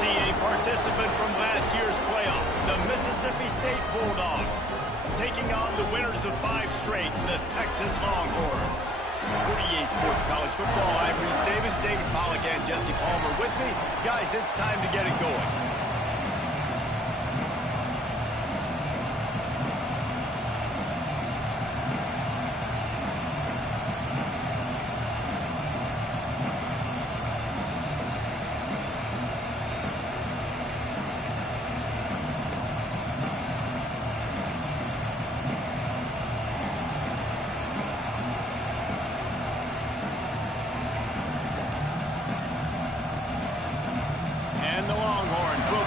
see a participant from last year's playoff, the Mississippi State Bulldogs, taking on the winners of 5 straight, the Texas Longhorns. For EA Sports College Football, I'm Reese Davis, David Pollack, and Jesse Palmer with me. Guys, it's time to get it going.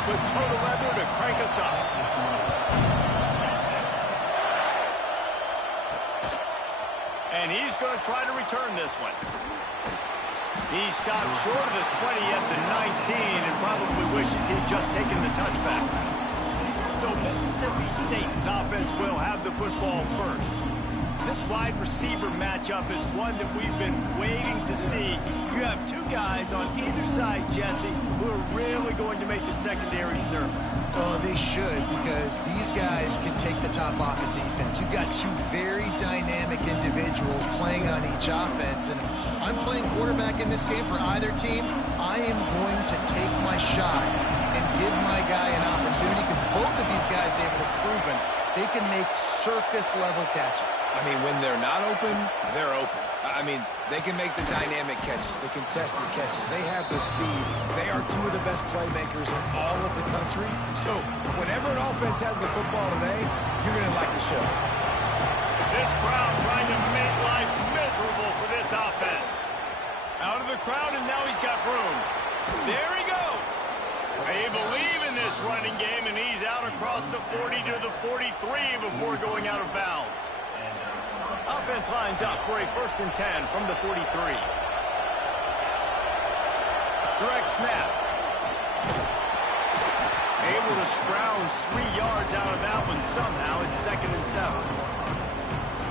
Put total leather to crank us up. And he's going to try to return this one. He stopped short of the 20 at the 19 and probably wishes he'd just taken the touchback. So Mississippi State's offense will have the football first. This wide receiver matchup is one that we've been waiting to see. You have 2 guys on either side, Jesse, who are really going to make the secondaries nervous. Oh, they should, because these guys can take the top off in defense. You've got 2 very dynamic individuals playing on each offense, and if I'm playing quarterback in this game for either team, I am going to take my shots and give my guy an opportunity, because both of these guys, they've proven they can make circus-level catches. I mean, when they're not open, they're open. I mean, they can make the dynamic catches, the contested catches. They have the speed. They are 2 of the best playmakers in all of the country. So whenever an offense has the football today, you're going to like the show. This crowd trying to make life miserable for this offense. Out of the crowd, and now he's got room. There he goes. They believe in this running game, and he's out across the 40 to the 43 before going out of bounds. Offense lines up for a 1st and 10 from the 43. Direct snap. Able to scrounge 3 yards out of that one somehow. It's 2nd and 7.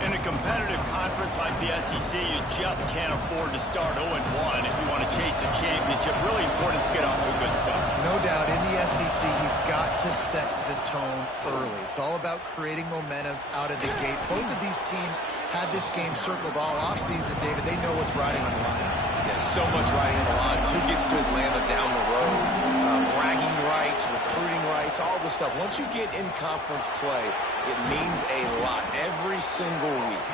In a competitive conference like the SEC, you just can't afford to start 0-1 if you want to chase a championship. Really important to get off to a good start. No doubt, in the SEC, you've got to set the tone early. It's all about creating momentum out of the gate. Both of these teams had this game circled all offseason, David. They know what's riding on the line. Yeah, so much riding on the line. Who gets to Atlanta down the road? Bragging rights, recruiting rights, all the stuff. Once you get in conference play, it means a lot every single week.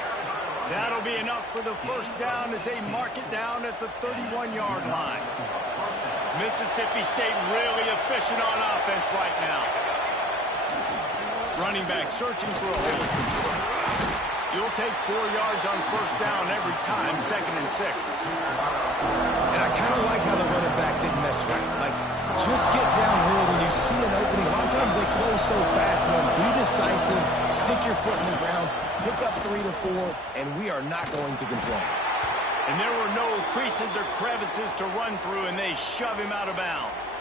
That'll be enough for the 1st down as they mark it down at the 31-yard line. Mississippi State really efficient on offense right now. Running back searching for a hole. You'll take 4 yards on 1st down every time, 2nd and 6. And I kind of like how the running back didn't mess around. Like, just get downhill when you see an opening. A lot of times they close so fast, man. Be decisive, stick your foot in the ground, pick up 3 to 4, and we are not going to complain. And there were no creases or crevices to run through, and they shove him out of bounds.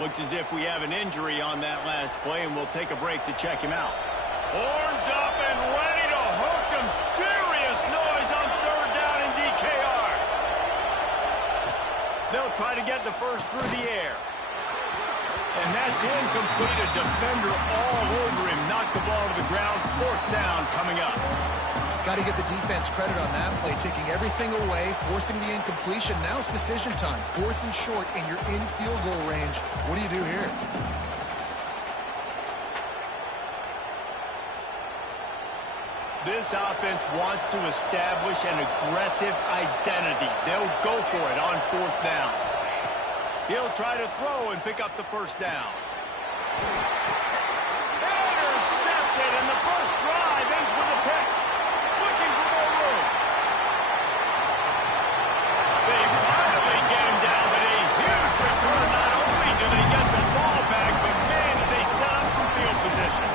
Looks as if we have an injury on that last play, and we'll take a break to check him out. Horns up and ready to hook him. Serious noise on 3rd down in DKR. They'll try to get the first through the air. And that's incomplete. A defender all over him. Knocked the ball to the ground. 4th down coming up. Got to give the defense credit on that play, taking everything away, forcing the incompletion. Now it's decision time. 4th and short, and you're in field goal range. What do you do here? This offense wants to establish an aggressive identity. They'll go for it on 4th down. He'll try to throw and pick up the 1st down. Intercepted, and the first drive ends with a pick. Looking for more room. They finally get him down, but a huge return. Not only do they get the ball back, but man, did they set up some field position.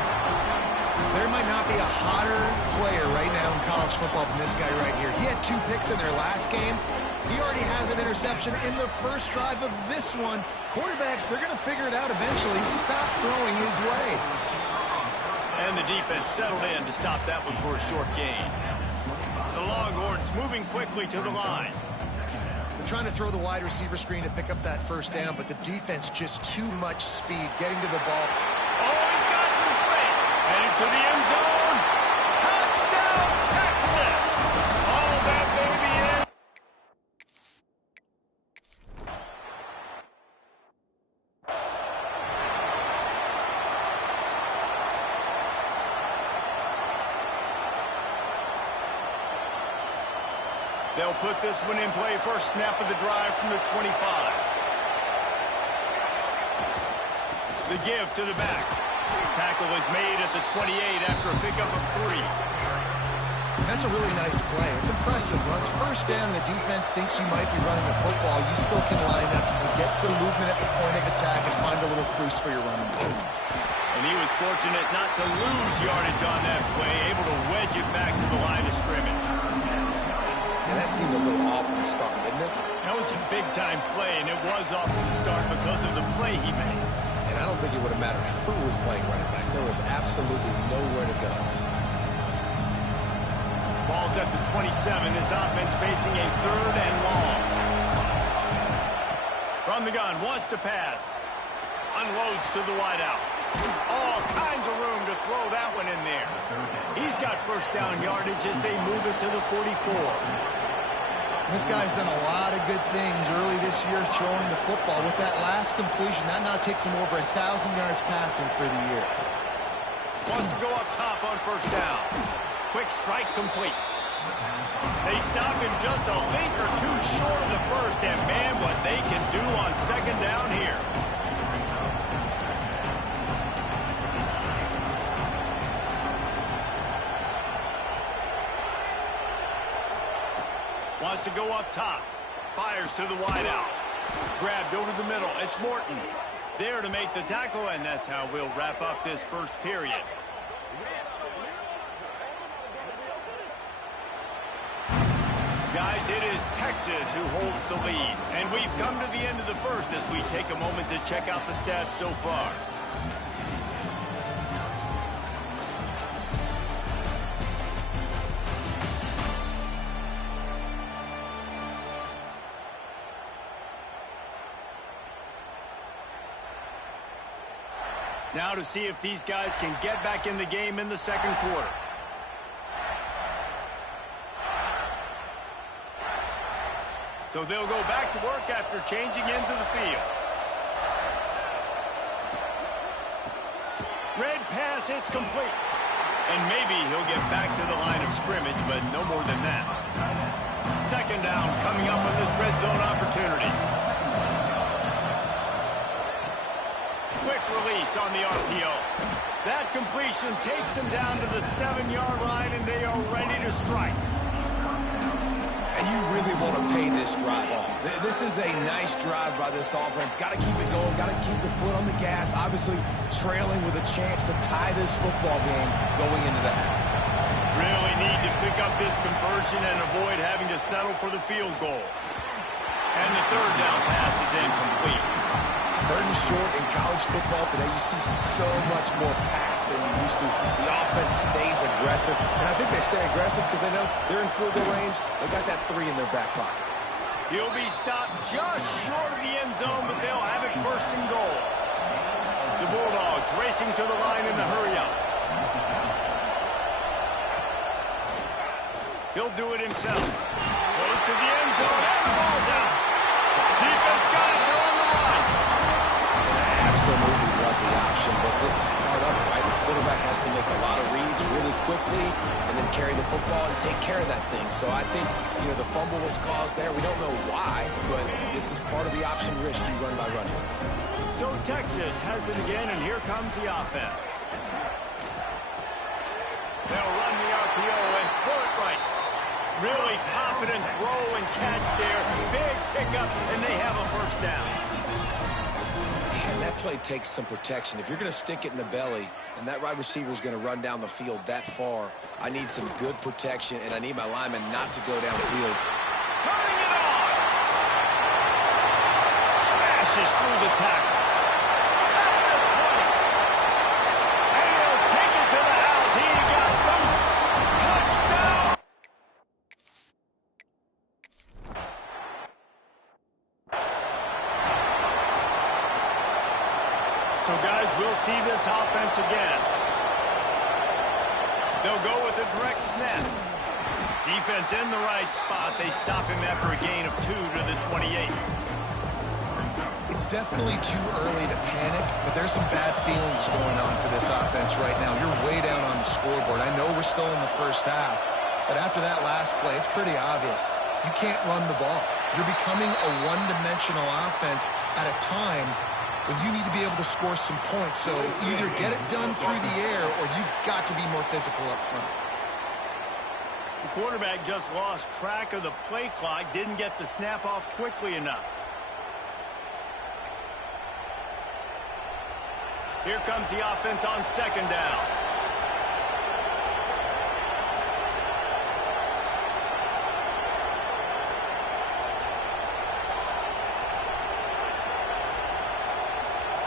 There might not be a hotter player right now in college football than this guy right here. He had 2 picks in their last game. He already has an interception in the first drive of this one. Quarterbacks, they're going to figure it out eventually. Stop throwing his way. And the defense settled in to stop that one for a short gain. The Longhorns moving quickly to the line. trying to throw the wide receiver screen to pick up that first down, but the defense just too much speed getting to the ball. Oh, he's got some speed. Headed to the end zone. Touchdown, Texas. Oh, that baby in. They'll put this one in play. First snap of the drive from the 25. The give to the back. Tackle is made at the 28 after a pickup of 3. That's a really nice play. It's impressive. When it's first down, the defense thinks you might be running the football. You still can line up and get some movement at the point of attack and find a little crease for your running back. And he was fortunate not to lose yardage on that play, able to wedge it back to the line of scrimmage. And that seemed a little off from the start, didn't it? That was a big-time play, and it was off from the start because of the play he made. And I don't think it would have mattered who was playing running back. There was absolutely nowhere to go. Ball's at the 27. His offense facing a 3rd and long. From the gun, wants to pass. Unloads to the wideout. All kinds of room to throw that one in there. He's got first down yardage as they move it to the 44. This guy's done a lot of good things early this year throwing the football. With that last completion, that now takes him over 1,000 yards passing for the year. Wants to go up top on first down. Quick strike complete. They stop him just a link or two short of the first, and man, what they can do on second down here. Wants to go up top. Fires to the wideout. Grabbed over the middle. It's Morton. There to make the tackle, and that's how we'll wrap up this first period. Guys, it is Texas who holds the lead. And we've come to the end of the first as we take a moment to check out the stats so far. Now to see if these guys can get back in the game in the second quarter. So they'll go back to work after changing into the field. Red pass, it's complete. And maybe he'll get back to the line of scrimmage, but no more than that. Second down coming up on this red zone opportunity. Quick release on the RPO. That completion takes them down to the 7-yard line, and they are ready to strike. And you really want to pay this drive off. This is a nice drive by this offense. Got to keep it going. Got to keep the foot on the gas. Obviously, trailing with a chance to tie this football game going into the half. Really need to pick up this conversion and avoid having to settle for the field goal. And the third down pass is incomplete. 3rd and short in college football today, you see so much more pass than you used to. The offense stays aggressive, and I think they stay aggressive because they know they're in field goal range. They got that 3 in their back pocket. He'll be stopped just short of the end zone, but they'll have it 1st and goal. The Bulldogs racing to the line in the hurry-up. He'll do it himself. Goes to the end zone, and the ball's out. Defense got it, they're on the line. Absolutely love the option, but this is part of it, right? The quarterback has to make a lot of reads really quickly and then carry the football and take care of that thing. So I think, the fumble was caused there. We don't know why, but this is part of the option risk you run by running. So Texas has it again, and here comes the offense. They'll run the RPO and throw it right. Really confident throw and catch there. Big pickup, and they have a first down. And that play takes some protection. If you're going to stick it in the belly and that wide receiver is going to run down the field that far, I need some good protection, and I need my lineman not to go downfield. Turning it on! Smashes through the tackle. And he'll take it to the house. He got loose. Touchdown! So, guys, we'll see this offense again. They'll go with a direct snap. Defense in the right spot. They stop him after a gain of 2 to the 28. It's definitely too early to panic, but there's some bad feelings going on for this offense right now. You're way down on the scoreboard. I know we're still in the first half, but after that last play, it's pretty obvious. You can't run the ball. You're becoming a one-dimensional offense at a time when you need to be able to score some points. So either get it done through the air or you've got to be more physical up front. The quarterback just lost track of the play clock, didn't get the snap off quickly enough. Here comes the offense on second down.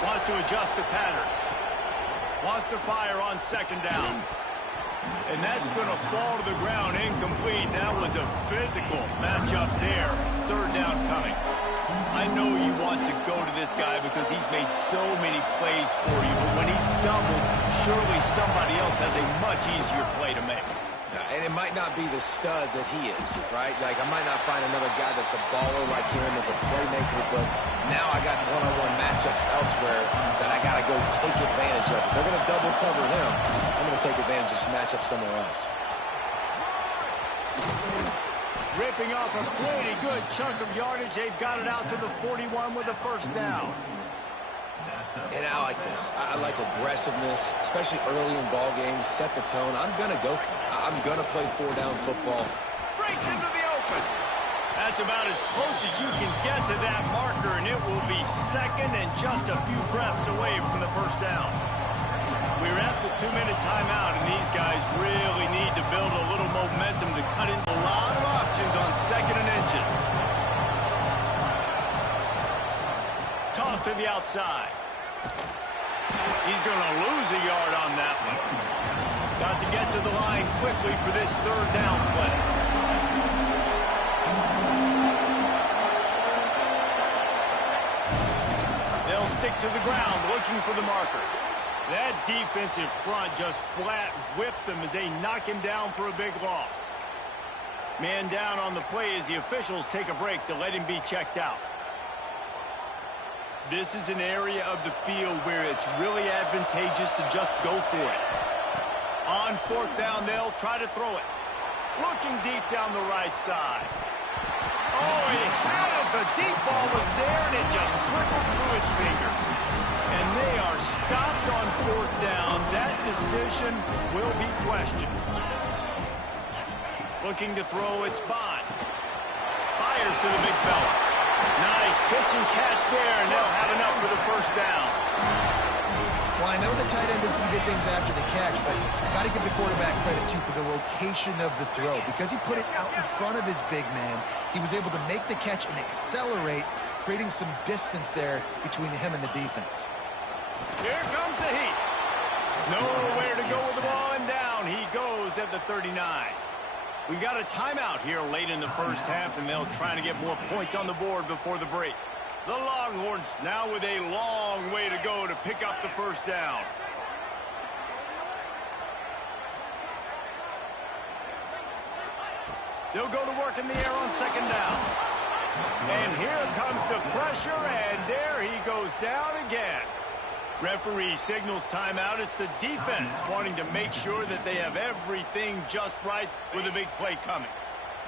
Wants to adjust the pattern. Wants to fire on second down. And that's going to fall to the ground incomplete. That was a physical matchup there. Third down coming. I know you want to go to this guy because he's made so many plays for you, but when he's doubled, surely somebody else has a much easier play to make. And it might not be the stud that he is, right? Like, I might not find another guy that's a baller like him, that's a playmaker, but now I got one-on-one matchups elsewhere that I got to go take advantage of. If they're going to double cover him, I'm going to take advantage of some matchups somewhere else. Ripping off a pretty good chunk of yardage. They've got it out to the 41 with a first down. And I like this. I like aggressiveness, especially early in ball games. Set the tone. I'm going to go for it. I'm going to play four-down football. Breaks into the open. That's about as close as you can get to that marker, and it will be second and just a few breaths away from the first down. We're at the 2-minute timeout, and these guys really need to build a little momentum to cut in a lot of options on second and inches. Toss to the outside. He's going to lose a yard on that one. Got to get to the line quickly for this third down play. They'll stick to the ground looking for the marker. That defensive front just flat whipped them as they knock him down for a big loss. Man down on the play as the officials take a break to let him be checked out. This is an area of the field where it's really advantageous to just go for it. On fourth down, they'll try to throw it. Looking deep down the right side. Oh, he had it. The deep ball was there, and it just trickled through his fingers. And they are stopped on fourth down. That decision will be questioned. Looking to throw, it's Bond. Fires to the big fella. Nice pitch and catch there, and they'll have enough for the first down. Well, I know the tight end did some good things after the catch, but got to give the quarterback credit, too, for the location of the throw. Because he put it out in front of his big man, he was able to make the catch and accelerate, creating some distance there between him and the defense. Here comes the heat. Nowhere to go with the ball, and down he goes at the 39. We got a timeout here late in the first half, and they'll try to get more points on the board before the break. The Longhorns now with a long way to go to pick up the first down. They'll go to work in the air on second down. And here comes the pressure, and there he goes down again. Referee signals timeout. It's the defense wanting to make sure that they have everything just right with a big play coming.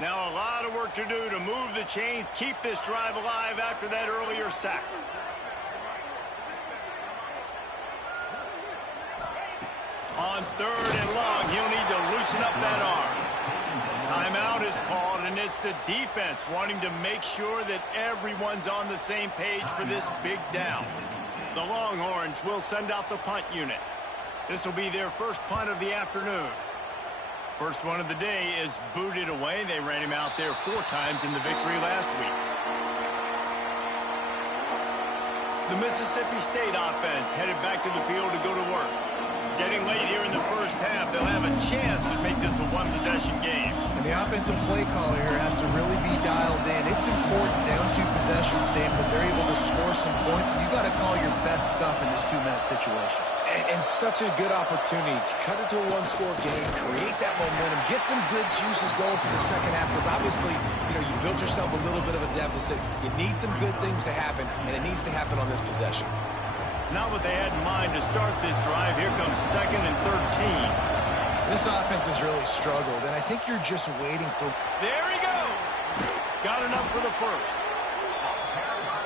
Now a lot of work to do to move the chains, keep this drive alive after that earlier sack. On third and long, he'll need to loosen up that arm. Timeout is called, and it's the defense wanting to make sure that everyone's on the same page for this big down. The Longhorns will send out the punt unit. This will be their first punt of the afternoon. First one of the day is booted away. They ran him out there 4 times in the victory last week. The Mississippi State offense headed back to the field to go to work. Getting late here in the first half, they'll have a chance to make this a one-possession game. And the offensive play caller here has to really be dialed in. It's important down 2 possessions, Dave, that they're able to score some points. You got to call your best stuff in this 2-minute situation. And such a good opportunity to cut it to a one-score game, create that momentum, get some good juices going for the second half, because obviously, you built yourself a little bit of a deficit. You need some good things to happen, and it needs to happen on this possession. Not what they had in mind to start this drive. Here comes 2nd and 13. This offense has really struggled, and I think you're just waiting for... There he goes. Got enough for the first.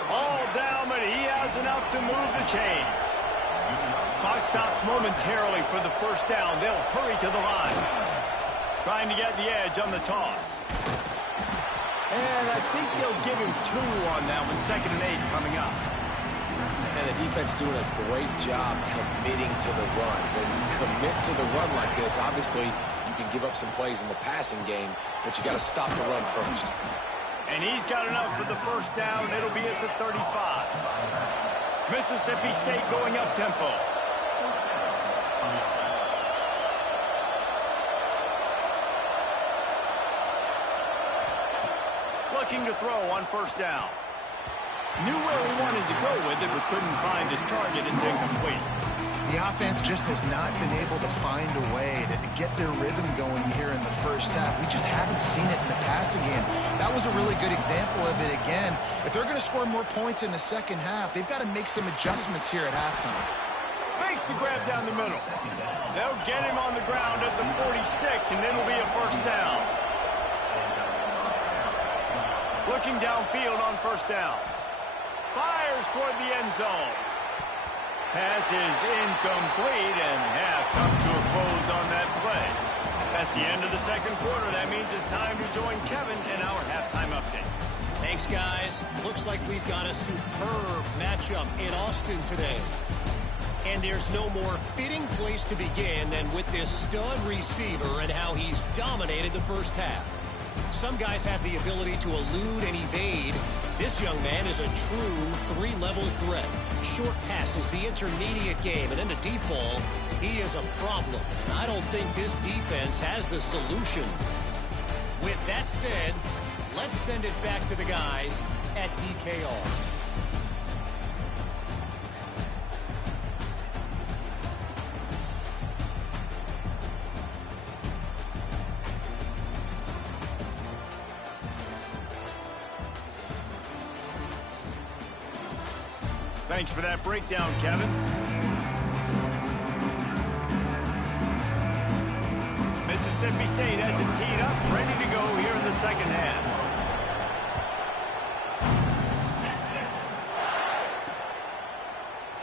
All down, but he has enough to move the chains. Clock stops momentarily for the first down. They'll hurry to the line. Trying to get the edge on the toss. And I think they'll give him 2 on that one. 2nd and 8 coming up. And the defense doing a great job committing to the run. When you commit to the run like this, obviously you can give up some plays in the passing game, but you got to stop the run first. And he's got enough for the first down. It'll be at the 35. Mississippi State going up-tempo. Looking to throw on first down. Knew where he wanted to go with it, but couldn't find his target. It's incomplete. The offense just has not been able to find a way to get their rhythm going here in the first half. We just haven't seen it in the passing game. That was a really good example of it again. If they're going to score more points in the second half, they've got to make some adjustments here at halftime. Makes the grab down the middle. They'll get him on the ground at the 46, and it'll be a first down. Looking downfield on first down. Fires toward the end zone. Pass is incomplete, and half comes to a close on that play. That's the end of the second quarter. That means it's time to join Kevin in our halftime update. Thanks, guys. Looks like we've got a superb matchup in Austin today. And there's no more fitting place to begin than with this stud receiver and how he's dominated the first half. Some guys have the ability to elude and evade. This young man is a true 3-level threat. Short passes, the intermediate game, and then the deep ball. He is a problem, and I don't think this defense has the solution. With that said, let's send it back to the guys at DKR. Thanks for that breakdown, Kevin. Mississippi State has it teed up, ready to go here in the second half.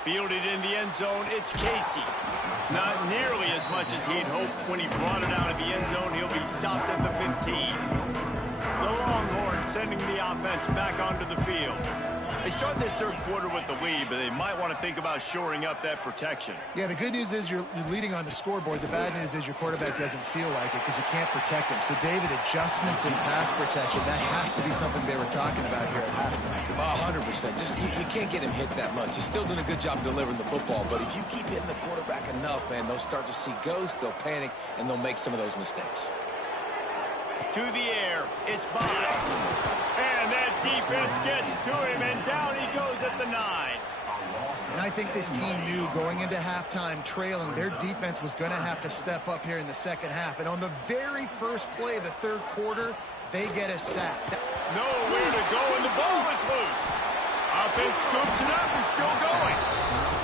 Fielded in the end zone, it's Casey. Not nearly as much as he'd hoped when he brought it out of the end zone. He'll be stopped at the 15. The Longhorns sending the offense back onto the field. They start this third quarter with the lead, but they might want to think about shoring up that protection. Yeah, the good news is you're leading on the scoreboard. The bad news is your quarterback doesn't feel like it because you can't protect him. So, David, adjustments in pass protection, that has to be something they were talking about here at halftime. 100%. Just you can't get him hit that much. He's still doing a good job delivering the football, but if you keep hitting the quarterback enough, man, they'll start to see ghosts, they'll panic, and they'll make some of those mistakes. To the air, it's by. And that defense gets to him, and down he goes at the 9. And I think this team knew going into halftime trailing, their defense was going to have to step up here in the second half. And on the very first play of the third quarter, they get a sack. Nowhere to go, and the ball is loose. Offense scoops it up and still going.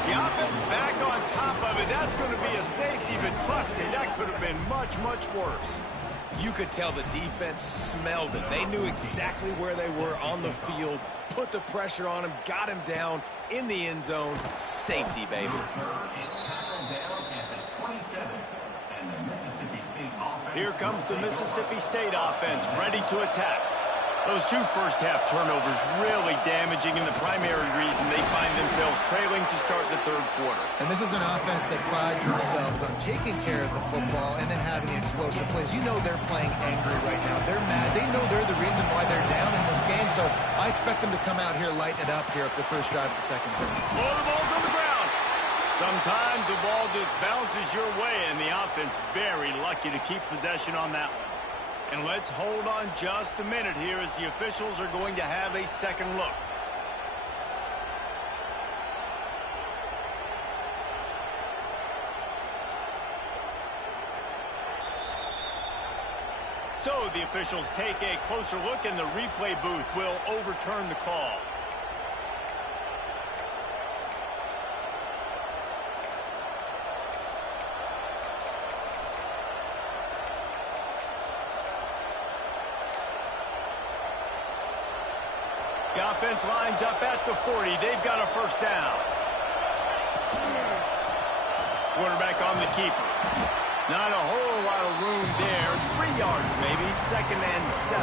The offense back on top of it. That's going to be a safety, but trust me, that could have been much, much worse. You could tell the defense smelled it. They knew exactly where they were on the field, put the pressure on him, got him down in the end zone. Safety, baby. Here comes the Mississippi State offense, ready to attack. Those 2 first-half turnovers really damaging, and the primary reason they find themselves trailing to start the third quarter. And this is an offense that prides themselves on taking care of the football and then having explosive plays. You know they're playing angry right now. They're mad. They know they're the reason why they're down in this game, so I expect them to come out here, lighten it up here for the first drive of the second quarter. Oh, the ball's on the ground. Sometimes the ball just bounces your way, and the offense very lucky to keep possession on that one. And let's hold on just a minute here as the officials are going to have a second look. So the officials take a closer look, and the replay booth will overturn the call. The offense lines up at the 40. They've got a first down. Quarterback on the keeper. Not a whole lot of room there. 3 yards maybe. 2nd and 7.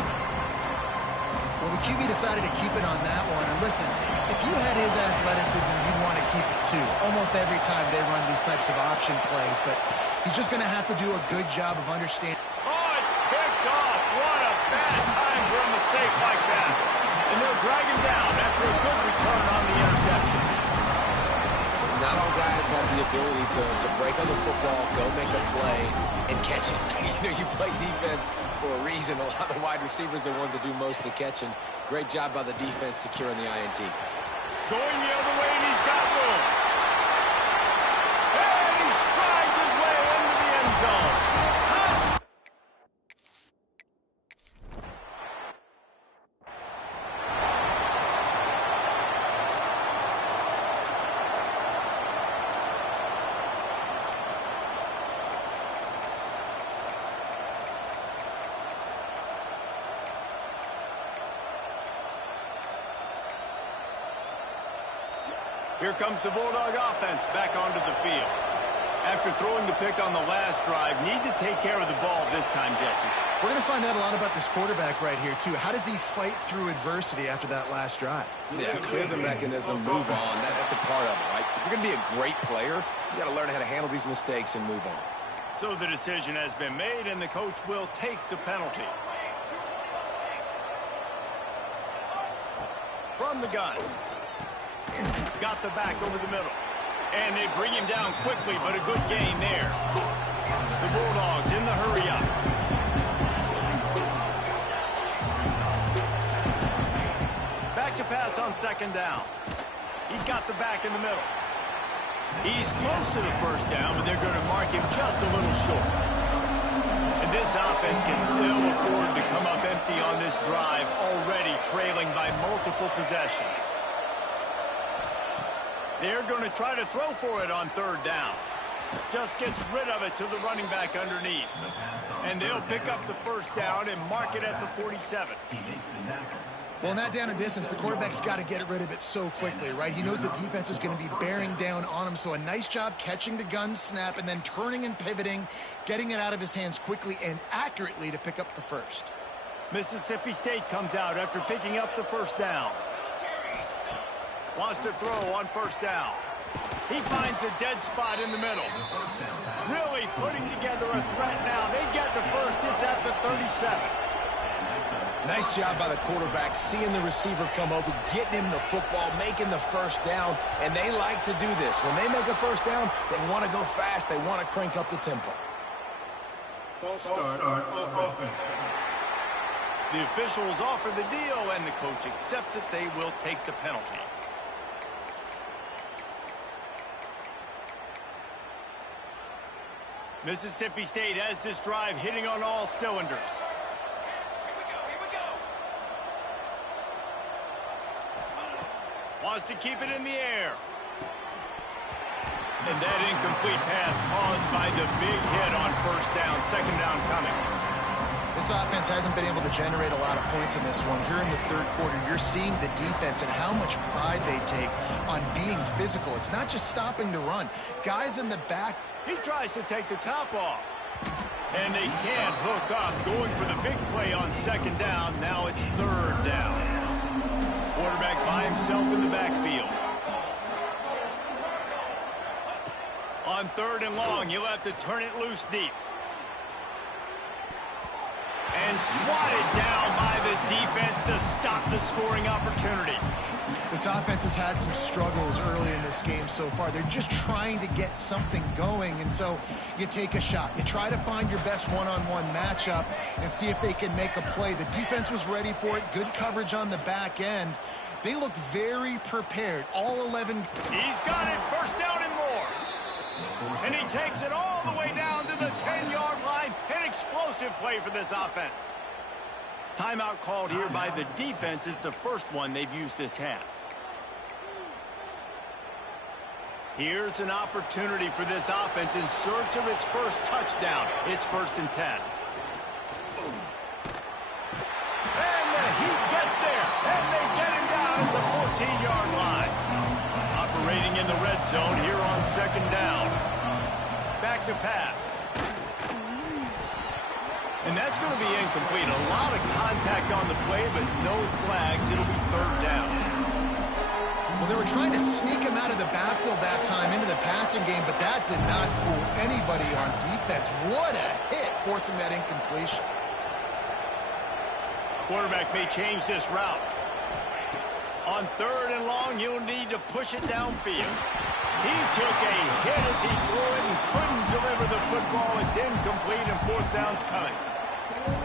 Well, the QB decided to keep it on that one. And listen, if you had his athleticism, you'd want to keep it too. Almost every time they run these types of option plays. But he's just going to have to do a good job of understanding. Oh, it's picked off. What a bad time for a mistake like that. And they'll drag him down after a good return on the interception. Not all guys have the ability to break on the football, go make a play, and catch it. You play defense for a reason. A lot of the wide receivers are the ones that do most of the catching. Great job by the defense securing the INT. Going the other way, and he's got room. And he strides his way into the end zone. Touch! Here comes the Bulldog offense back onto the field. After throwing the pick on the last drive, need to take care of the ball this time, Jesse. We're going to find out a lot about this quarterback right here, too. How does he fight through adversity after that last drive? Yeah, clear the mechanism, move on. That's a part of it, right? If you're going to be a great player, you got to learn how to handle these mistakes and move on. So the decision has been made, and the coach will take the penalty. From the gun. Got the back over the middle. And they bring him down quickly, but a good gain there. The Bulldogs in the hurry-up. Back to pass on 2nd down. He's got the back in the middle. He's close to the first down, but they're going to mark him just a little short. And this offense can ill afford to come up empty on this drive, already trailing by multiple possessions. They're going to try to throw for it on 3rd down. Just gets rid of it to the running back underneath. And they'll pick up the first down and mark it at the 47. Well, in that down and distance, the quarterback's got to get rid of it so quickly, right? He knows the defense is going to be bearing down on him, so a nice job catching the gun snap and then turning and pivoting, getting it out of his hands quickly and accurately to pick up the first. Mississippi State comes out after picking up the first down. Wants to throw on 1st down. He finds a dead spot in the middle. Really putting together a threat now. They get the first. It's at the 37. Nice job by the quarterback, seeing the receiver come over, getting him the football, making the first down, and they like to do this. When they make a first down, they want to go fast. They want to crank up the tempo. False start on offense. The officials offer the deal, and the coach accepts it. They will take the penalty. Mississippi State has this drive hitting on all cylinders. Wants to keep it in the air. And that incomplete pass caused by the big hit on 1st down. 2nd down coming. This offense hasn't been able to generate a lot of points in this one. Here in the 3rd quarter, you're seeing the defense and how much pride they take on being physical. It's not just stopping the run. Guys in the back. He tries to take the top off. And they can't hook up. Going for the big play on 2nd down. Now it's 3rd down. Quarterback by himself in the backfield. On 3rd and long, you'll have to turn it loose deep. And swatted down by the defense to stop the scoring opportunity. This offense has had some struggles early in this game so far. They're just trying to get something going, and so you take a shot. You try to find your best one-on-one matchup and see if they can make a play. The defense was ready for it. Good coverage on the back end. They look very prepared. All 11. He's got it. 1st down and more. And he takes it all the way down to the 10-yard line. An explosive explosive play for this offense. Timeout called here by the defense. It's the first one they've used this half. Here's an opportunity for this offense in search of its first touchdown. It's 1st and 10. And the Heat gets there, and they get him down at the 14-yard line. Operating in the red zone here on 2nd down. Back to pass. And that's going to be incomplete. A lot of contact on the play, but no flags. It'll be 3rd down. Well, they were trying to sneak him out of the backfield that time into the passing game, but that did not fool anybody on defense. What a hit, forcing that incompletion. Quarterback may change this route. On 3rd and long, he'll need to push it downfield. He took a hit as he threw it and couldn't deliver the football. It's incomplete, and 4th down's coming.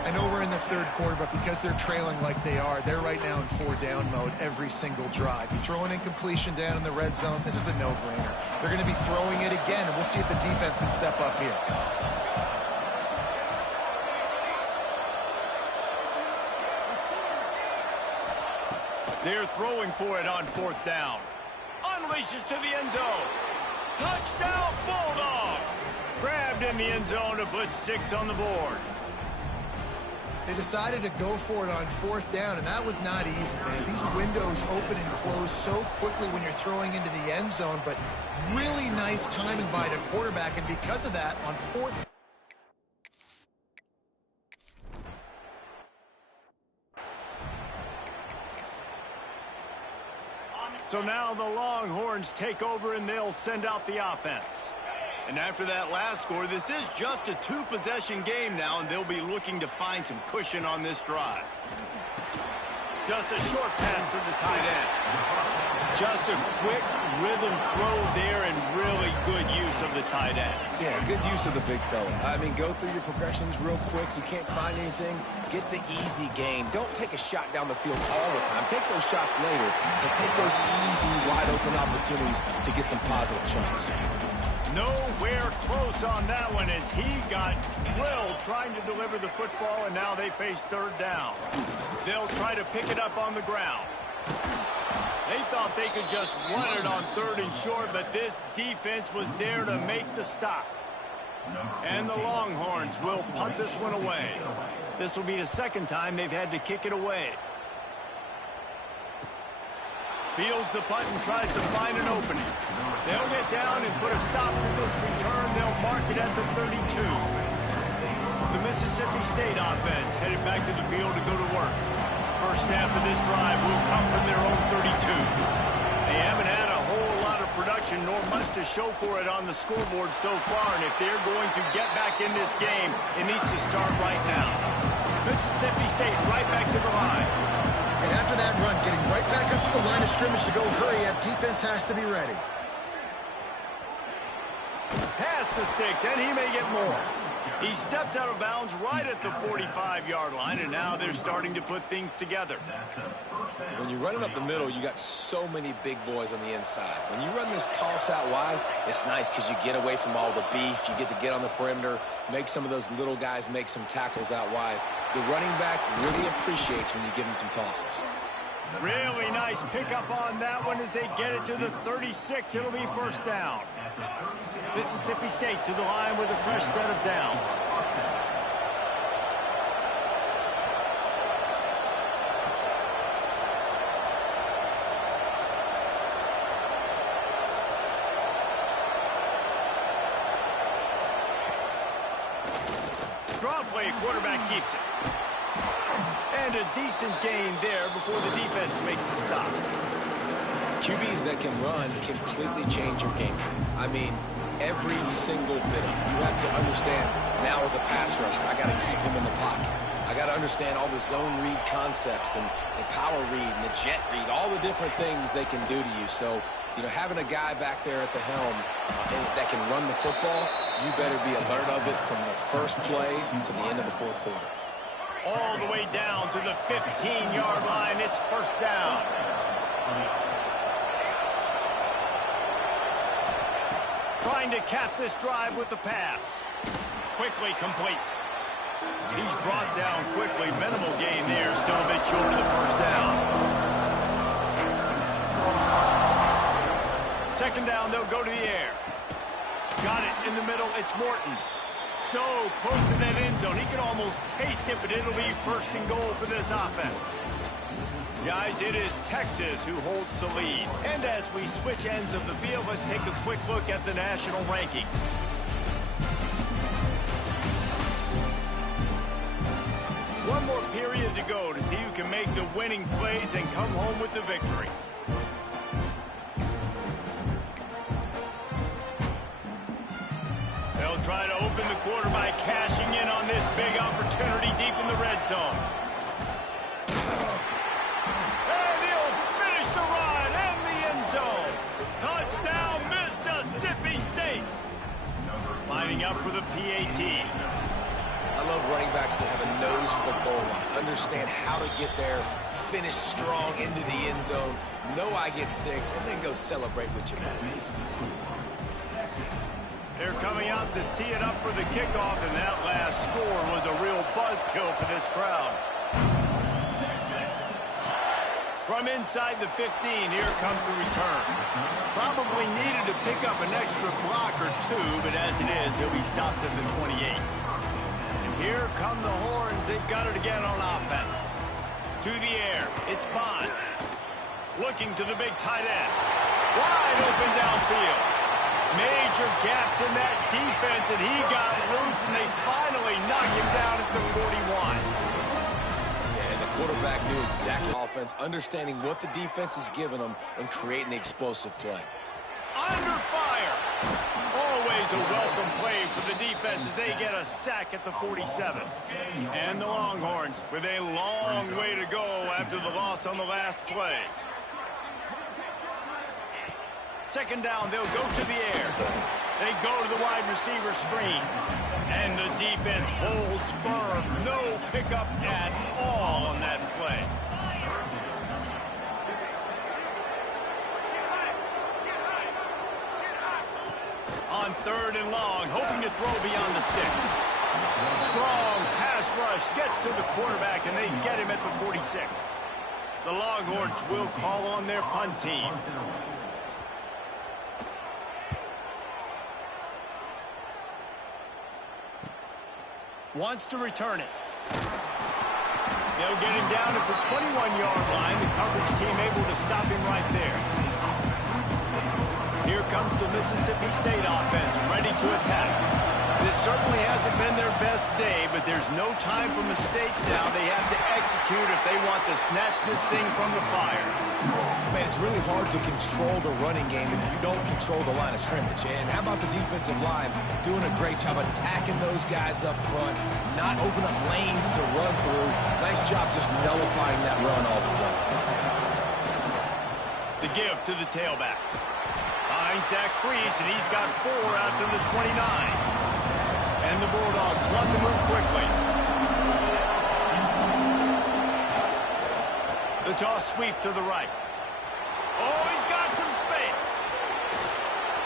I know we're in the 3rd quarter, but because they're trailing like they are, they're right now in 4-down mode every single drive. You throw an incompletion down in the red zone, this is a no-brainer. They're going to be throwing it again, and we'll see if the defense can step up here. They're throwing for it on 4th down. Unleashes to the end zone. Touchdown, Bulldogs! Grabbed in the end zone to put 6 on the board. They decided to go for it on 4th down, and that was not easy, man. These windows open and close so quickly when you're throwing into the end zone, but really nice timing by the quarterback, and because of that, on 4th... So now the Longhorns take over, and they'll send out the offense. And after that last score, this is just a 2-possession game now, and they'll be looking to find some cushion on this drive. Just a short pass to the tight end. Just a quick rhythm throw there, and really good use of the tight end. Yeah, good use of the big fella. I mean, go through your progressions real quick. You can't find anything. Get the easy gain. Don't take a shot down the field all the time. Take those shots later, but take those easy, wide-open opportunities to get some positive chunks. Nowhere close on that one as he got drilled trying to deliver the football, and now they face 3rd down. They'll try to pick it up on the ground. They thought they could just run it on 3rd and short, but this defense was there to make the stop. And the Longhorns will punt this one away. This will be the 2nd time they've had to kick it away. Fields the punt and tries to find an opening. They'll get down and put a stop to this return. They'll mark it at the 32. The Mississippi State offense headed back to the field to go to work. First snap of this drive will come from their own 32. They haven't had a whole lot of production nor much to show for it on the scoreboard so far, and if they're going to get back in this game, it needs to start right now. Mississippi State right back to the line. And after that run, getting right back up to the line of scrimmage to go hurry up, defense has to be ready. Pass to Sticks, and he may get more. He stepped out of bounds right at the 45-yard line, and now they're starting to put things together. When you run it up the middle, you got so many big boys on the inside. When you run this toss out wide, it's nice because you get away from all the beef. You get to get on the perimeter, make some of those little guys make some tackles out wide. The running back really appreciates when you give him some tosses. Really nice pickup on that one as they get it to the 36. It'll be 1st down. Mississippi State to the line with a fresh set of downs. Draw play, quarterback keeps it. And a decent gain there before the defense makes the stop. QBs that can run completely change your game plan. I mean, every single bit of it. You have to understand, now as a pass rusher, I got to keep him in the pocket. I got to understand all the zone read concepts and the power read and the jet read, all the different things they can do to you. So, you know, having a guy back there at the helm that can run the football, you better be alert of it from the first play to the end of the 4th quarter. All the way down to the 15-yard line. It's 1st down. Trying to cap this drive with the pass. Quickly complete. He's brought down quickly. Minimal gain there. Still a bit short of the first down. Second down, they'll go to the air. Got it in the middle. It's Morton. So close to that end zone. He can almost taste it, but it'll be first and goal for this offense. Guys, it is Texas who holds the lead. And as we switch ends of the field, let's take a quick look at the national rankings. One more period to go to see who can make the winning plays and come home with the victory. They'll try to open the quarter by cashing in on this big opportunity deep in the red zone. And he'll finish the run in the end zone. Touchdown, Mississippi State. Lining up for the PAT. I love running backs that have a nose for the goal line. Understand how to get there, finish strong into the end zone, know I get 6, and then go celebrate with your buddies. They're coming out to tee it up for the kickoff, and that last score was a real buzzkill for this crowd. From inside the 15, here comes the return. Probably needed to pick up an extra block or two, but as it is, he'll be stopped at the 28. Here come the horns. They've got it again on offense. To the air. It's Bond. Looking to the big tight end. Wide open downfield. Major gaps in that defense, and he got loose, and they finally knock him down at the 41. Yeah, and the quarterback knew exactly offense, understanding what the defense is giving them and creating the explosive play. Under fire. Always a welcome play for the defense as they get a sack at the 47. And the Longhorns with a long way to go after the loss on the last play. Second down, they'll go to the air. They go to the wide receiver screen. And the defense holds firm. No pickup at all on that play. On third and long, hoping to throw beyond the sticks. Strong pass rush gets to the quarterback, and they get him at the 46. The Longhorns will call on their punt team. Wants to return it. They'll get him down at the 21-yard line. The coverage team able to stop him right there. Here comes the Mississippi State offense, ready to attack. This certainly hasn't been their best day, but there's no time for mistakes now. They have to execute if they want to snatch this thing from the fire. Man, it's really hard to control the running game if you don't control the line of scrimmage. And how about the defensive line doing a great job attacking those guys up front, not open up lanes to run through. Nice job just nullifying that run altogether. The give to the tailback. Finds that crease, and he's got 4 out to the 29. And the Bulldogs want to move quickly. The toss sweep to the right. Oh, he's got some space.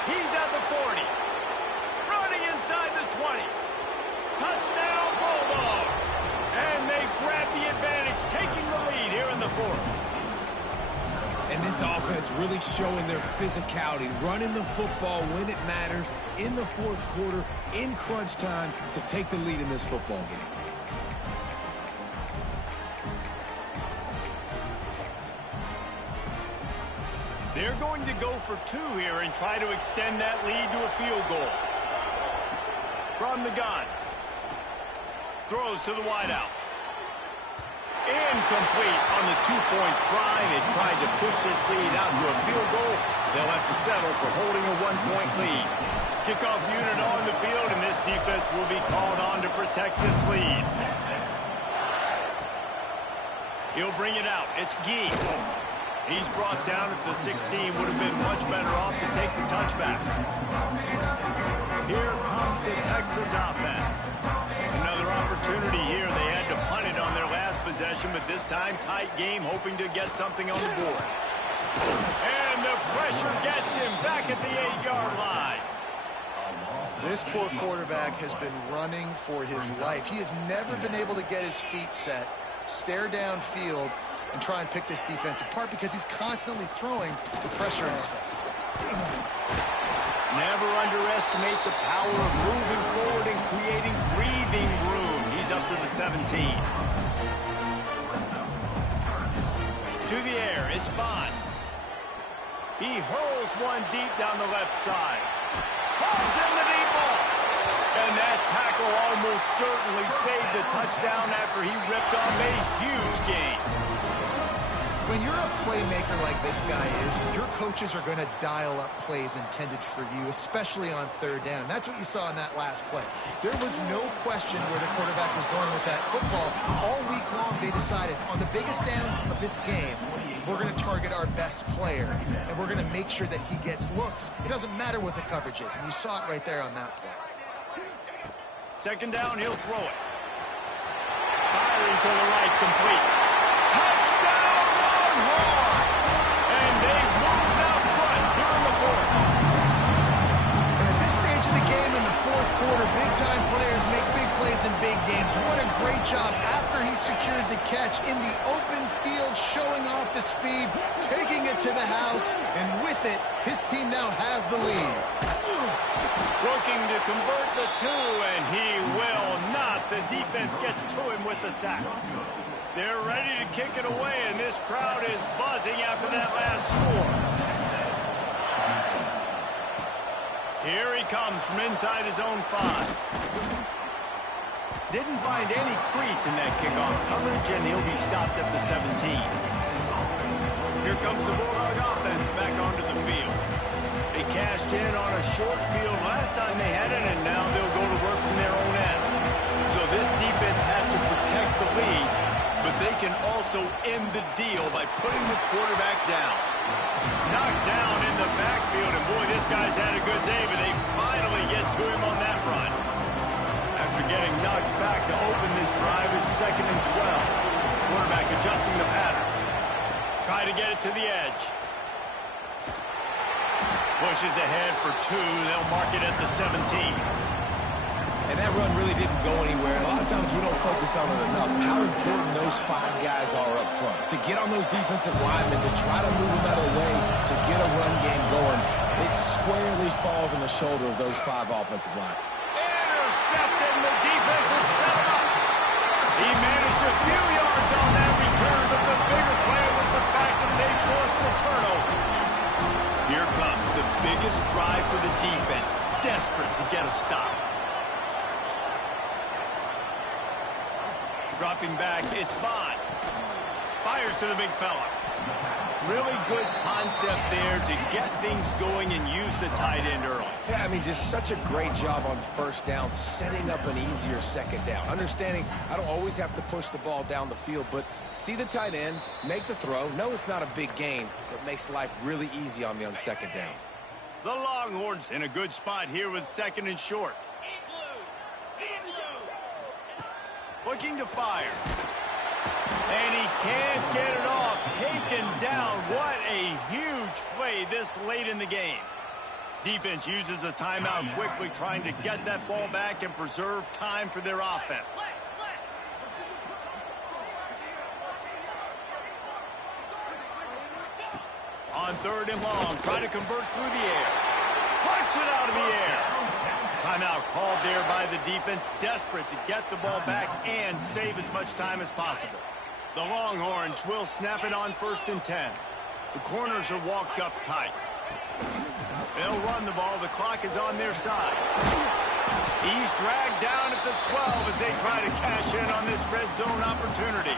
He's at the 40. Running inside the 20. Touchdown, Bulldogs. And they grab the advantage, taking the lead here in the fourth. And this offense really showing their physicality, running the football when it matters, in the fourth quarter, in crunch time, to take the lead in this football game. They're going to go for 2 here and try to extend that lead to a field goal. From the gun. Throws to the wideout. Incomplete on the 2-point try. They tried to push this lead out to a field goal. They'll have to settle for holding a 1-point lead. Kickoff unit on the field, and this defense will be called on to protect this lead. He'll bring it out. It's Gee. He's brought down at the 16. Would have been much better off to take the touchback. Here comes the Texas offense. Another opportunity here. They had to punt it on their last possession, but this time tight game, hoping to get something on the board. And the pressure gets him back at the 8-yard line. This poor quarterback has been running for his life. He has never been able to get his feet set, stare downfield, and try and pick this defense apart because he's constantly throwing with pressure in his face. Never underestimate the power of moving forward and creating breathing room. He's up to the 17. To the air, it's Bond. He hurls one deep down the left side. Hauls in the deep ball. And that tackle almost certainly saved the touchdown after he ripped off a huge gain. When you're a playmaker like this guy is, your coaches are going to dial up plays intended for you, especially on third down. That's what you saw in that last play. There was no question where the quarterback was going with that football. All week long, they decided on the biggest downs of this game, we're going to target our best player, and we're going to make sure that he gets looks. It doesn't matter what the coverage is, and you saw it right there on that play. Second down, he'll throw it. Firing to the right, complete. Touchdown, Longhorns! And they've moved out front here in the fourth. And at this stage of the game in the fourth quarter, big-time players make big plays in big games. What a great job after he secured the catch in the open field, showing off the speed, taking it to the house, and with it, his team now has the lead. Looking to convert the two, and he will not. The defense gets to him with the sack. They're ready to kick it away, and this crowd is buzzing after that last score. Here he comes from inside his own 5. Didn't find any crease in that kickoff coverage, and he'll be stopped at the 17. Here comes the Bulldog offense back onto the field. They cashed in on a short field last time they had it, and now they'll go to work from their own end. So this defense has to protect the lead, but they can also end the deal by putting the quarterback down. Knocked down in the backfield, and boy, this guy's had a good day, but they finally get to him on that run. After getting knocked back to open this drive, it's 2nd and 12. Quarterback adjusting the pattern. Try to get it to the edge. Pushes ahead for 2. They'll mark it at the 17. And that run really didn't go anywhere. A lot of times we don't focus on it enough. How important those 5 guys are up front. To get on those defensive linemen, to try to move them out of the way, to get a run game going, it squarely falls on the shoulder of those 5 offensive line. Intercepted, and the defense is set up. He managed a few yards on that return, but the bigger play was the fact that they forced the turnover. Here comes the biggest drive for the defense, desperate to get a stop. Dropping back, it's Bond. Fires to the big fella. Really good concept there to get things going and use the tight end early. Yeah, I mean, just such a great job on first down, setting up an easier second down. Understanding I don't always have to push the ball down the field, but see the tight end, make the throw. No, it's not a big gain, but makes life really easy on me on second down. The Longhorns in a good spot here with 2nd and short. Looking to fire. And he can't get it off. Taken down. What a huge play this late in the game. Defense uses a timeout quickly, trying to get that ball back and preserve time for their offense. On 3rd and long, try to convert through the air. Punch it out of the air. Timeout called there by the defense, desperate to get the ball back and save as much time as possible. The Longhorns will snap it on 1st and 10. The corners are walked up tight. They'll run the ball. The clock is on their side. He's dragged down at the 12 as they try to cash in on this red zone opportunity.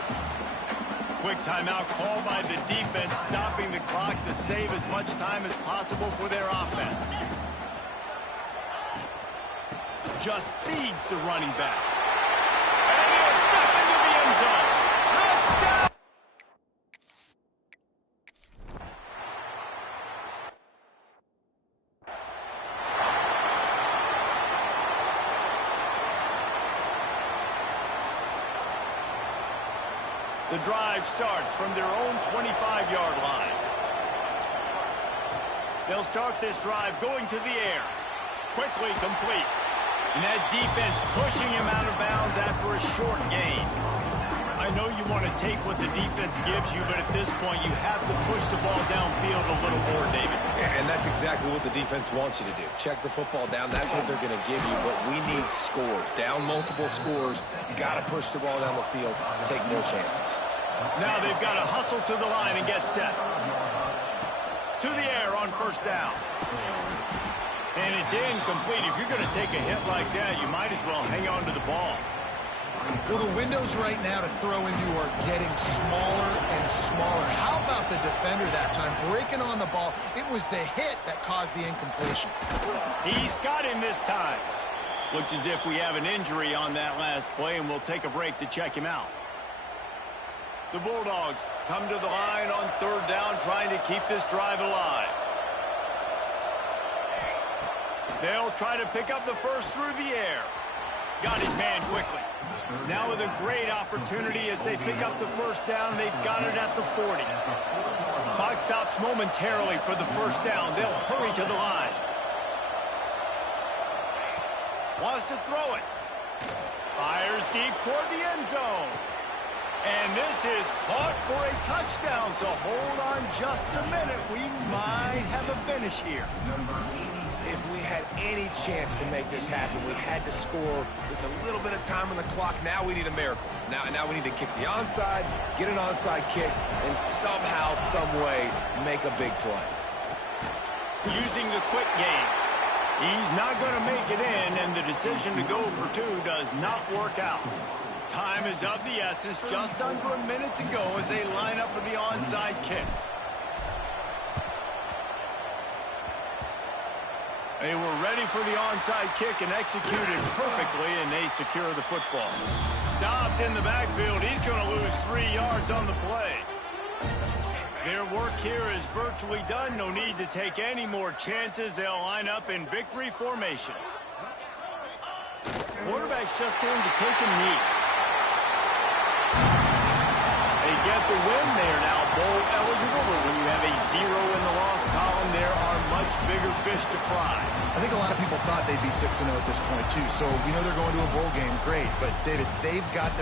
Quick timeout called by the defense, stopping the clock to save as much time as possible for their offense. Just feeds the running back. And he'll step into the end zone. Touchdown! The drive starts from their own 25-yard line. They'll start this drive going to the air. quickly complete. And that defense pushing him out of bounds after a short gain. I know you want to take what the defense gives you, but at this point you have to push the ball downfield a little more, David. And that's exactly what the defense wants you to do. Check the football down. That's what they're going to give you, but we need scores. Down multiple scores, got to push the ball down the field, take more chances. Now they've got to hustle to the line and get set. To the air on first down. And it's incomplete. If you're going to take a hit like that, you might as well hang on to the ball. Well, the windows right now to throw into are getting smaller and smaller. How about the defender that time breaking on the ball? It was the hit that caused the incompletion. He's got him this time. Looks as if we have an injury on that last play, and we'll take a break to check him out. The Bulldogs come to the line on third down, trying to keep this drive alive. They'll try to pick up the first through the air. Got his man quickly. Now with a great opportunity as they pick up the first down. They've got it at the 40. Clock stops momentarily for the first down. They'll hurry to the line. Wants to throw it. Fires deep toward the end zone. And this is caught for a touchdown. So hold on just a minute. We might have a finish here. If we had any chance to make this happen, we had to score with a little bit of time on the clock. Now we need a miracle. Now we need to kick the onside, get an onside kick, and somehow, some way, make a big play. Using the quick game. He's not going to make it in, and the decision to go for two does not work out. Time is of the essence. Just under a minute to go as they line up for the onside kick. They were ready for the onside kick and executed perfectly, and they secure the football. Stopped in the backfield. He's going to lose 3 yards on the play. Their work here is virtually done. No need to take any more chances. They'll line up in victory formation. Quarterback's just going to take a knee. They get the win. They are now bowl eligible, but when you have a 0 in the loss column, there are much bigger fish to fry. I think a lot of people thought they'd be 6-0 at this point, too. So we know they're going to a bowl game. Great. But, David, they've got their